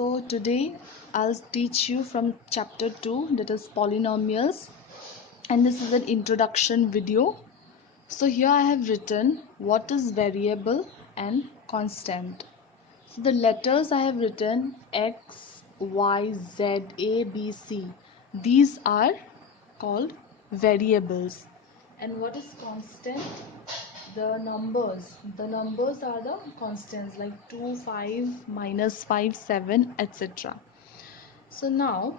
So today I'll teach you from chapter 2, that is polynomials, and this is an introduction video. So here I have written what is variable and constant. So the letters I have written X, Y, Z, A, B, C. These are called variables. And what is constant? The numbers are the constants like 2, 5, minus 5, 7, etc. So now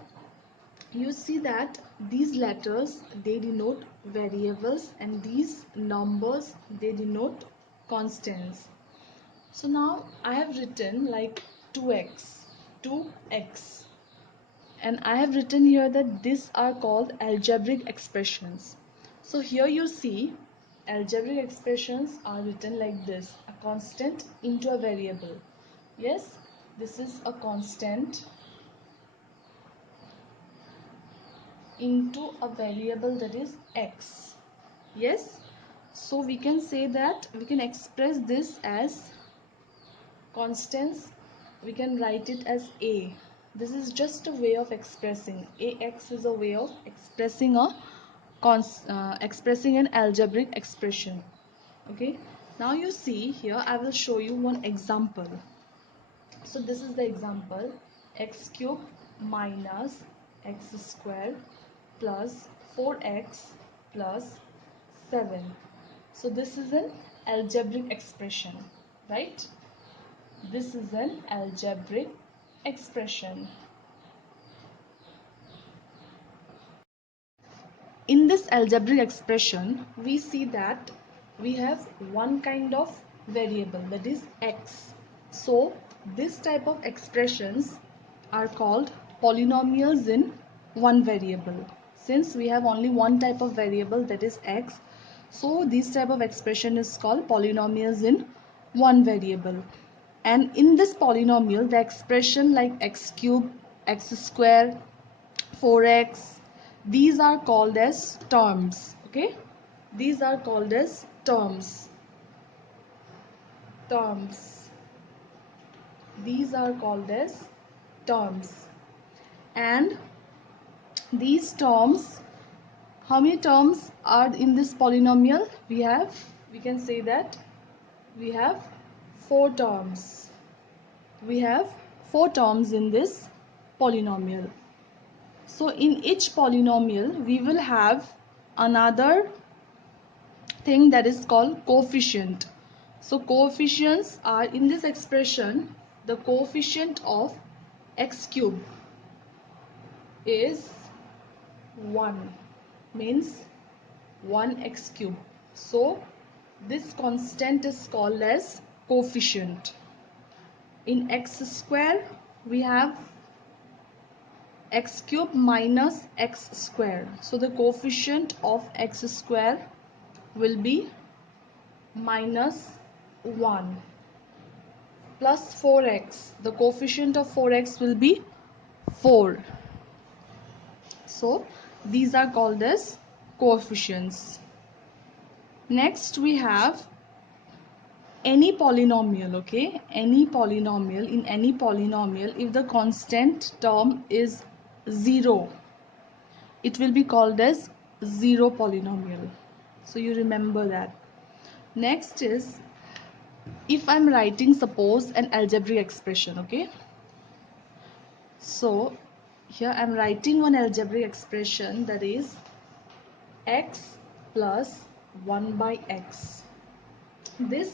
you see that these letters, they denote variables, and these numbers, they denote constants. So now I have written like 2x, and I have written here that these are called algebraic expressions. So here you see algebraic expressions are written like this: a constant into a variable. Yes, this is a constant into a variable, that is x. Yes, so we can say that we can express this as constants. We can write it as a. This is just a way of expressing. Ax is a way of expressing expressing an algebraic expression. Okay, now you see here I will show you one example. So this is the example: x cube minus x square plus 4x plus 7. So this is an algebraic expression, right? This is an algebraic expression. In this algebraic expression, we see that we have one kind of variable, that is x. So this type of expressions are called polynomials in one variable. Since we have only one type of variable, that is x, so this type of expression is called polynomials in one variable. And in this polynomial, the expression like x cube, x square, 4x, these are called as terms. Okay, these are called as terms. These are called as terms. And these terms, how many terms are in this polynomial? We can say that we have 4 terms. We have 4 terms in this polynomial. So in each polynomial we will have another thing that is called coefficient. So coefficients are in this expression. The coefficient of x cube is 1, means 1x cube. So this constant is called as coefficient. In x square we have x cube minus x square. So the coefficient of x square will be minus 1 plus 4x. The coefficient of 4x will be 4. So these are called as coefficients. Next we have any polynomial. Okay, any polynomial. In any polynomial, if the constant term is 0, it will be called as zero polynomial. So you remember that. Next is, if I'm writing, suppose, an algebraic expression. Okay, so here I'm writing one algebraic expression, that is x plus 1 by x. This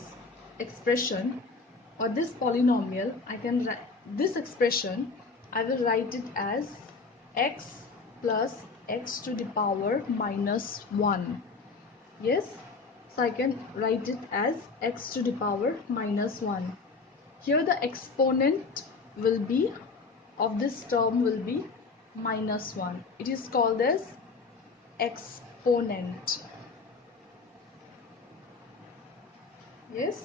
expression or this polynomial, I can write this expression, I will write it as x plus x to the power minus 1. Yes, so I can write it as x to the power minus 1. Here the exponent will be of this term will be minus 1. It is called as exponent. Yes.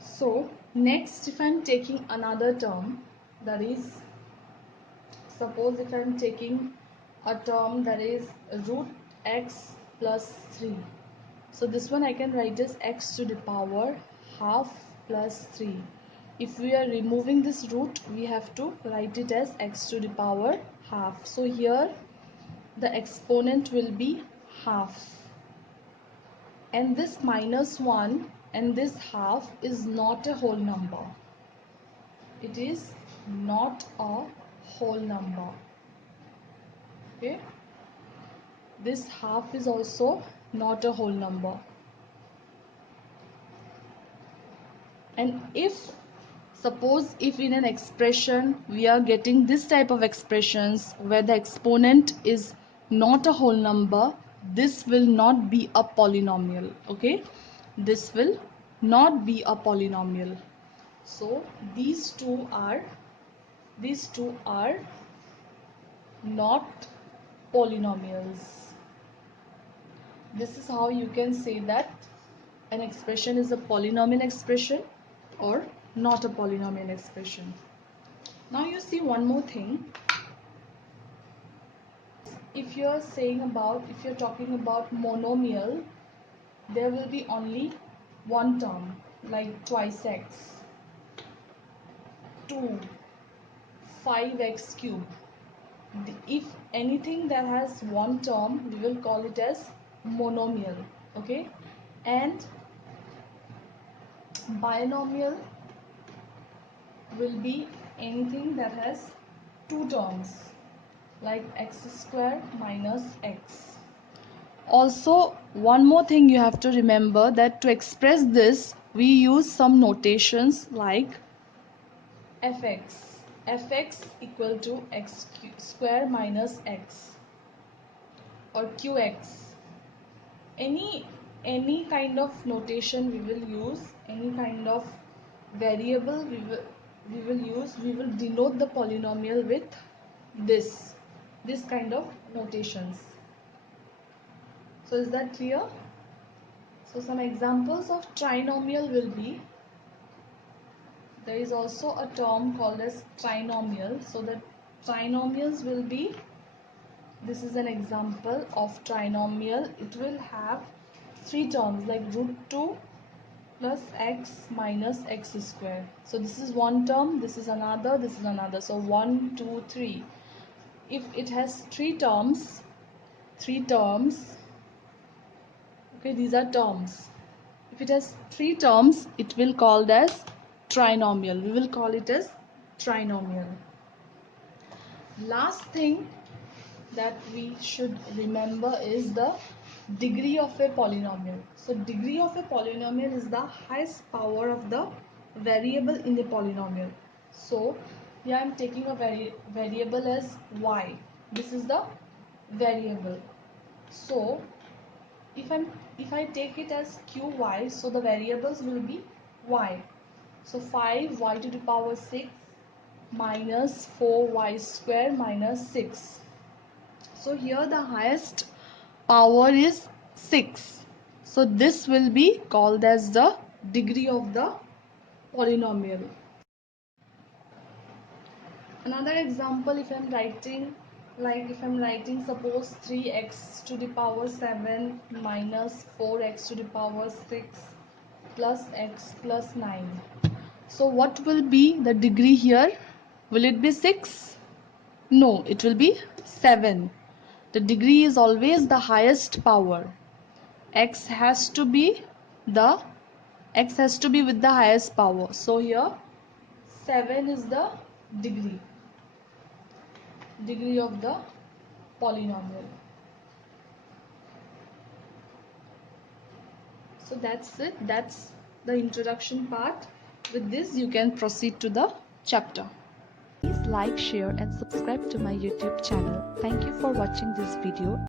So next, if I am taking another term, that is, suppose if I am taking a term that is root x plus 3. So this one I can write as x to the power half plus 3. if we are removing this root, we have to write it as x to the power half. So here the exponent will be half, and this -1 and this half is not a whole number. It is not a whole number. Okay, this half is also not a whole number. And suppose if in an expression we are getting this type of expressions where the exponent is not a whole number, this will not be a polynomial. Okay, this will not be a polynomial. So these two are not polynomials. This is how you can say that an expression is a polynomial expression or not a polynomial expression. Now you see one more thing. If you're talking about monomial, there will be only one term, like twice x, 2, 5x cube. If anything that has one term, we will call it as monomial. Okay, and binomial will be anything that has two terms, like x square minus x. Also, one more thing you have to remember, that to express this we use some notations like fx equal to x square minus x, or qx. Any kind of notation we will use, any kind of variable we will denote the polynomial with this kind of notations. So is that clear? So some examples of trinomial will be, there is also a term called as trinomial. So the trinomials will be, this is an example of trinomial. It will have three terms, like √2 plus x minus x square. So this is one term, this is another, this is another. So 1, 2, 3. If it has three terms, okay, these are terms. If it has three terms, it will called as trinomial. We will call it as trinomial. Last thing that we should remember is the degree of a polynomial. So degree of a polynomial is the highest power of the variable in a polynomial. So here I am taking a variable as y. This is the variable. So if I take it as qy, so the variables will be y. So 5y to the power 6 minus 4y square minus 6. So here the highest power is 6. So this will be called as the degree of the polynomial. Another example, if I'm writing suppose 3x to the power 7 minus 4x to the power 6 plus x plus 9. So what will be the degree here? Will it be 6? No, it will be 7. The degree is always the highest power. X has to be with the highest power. So here 7 is the degree of the polynomial. So that's it. That's the introduction part. With this you can proceed to the chapter. Please like, share and subscribe to my YouTube channel. Thank you for watching this video.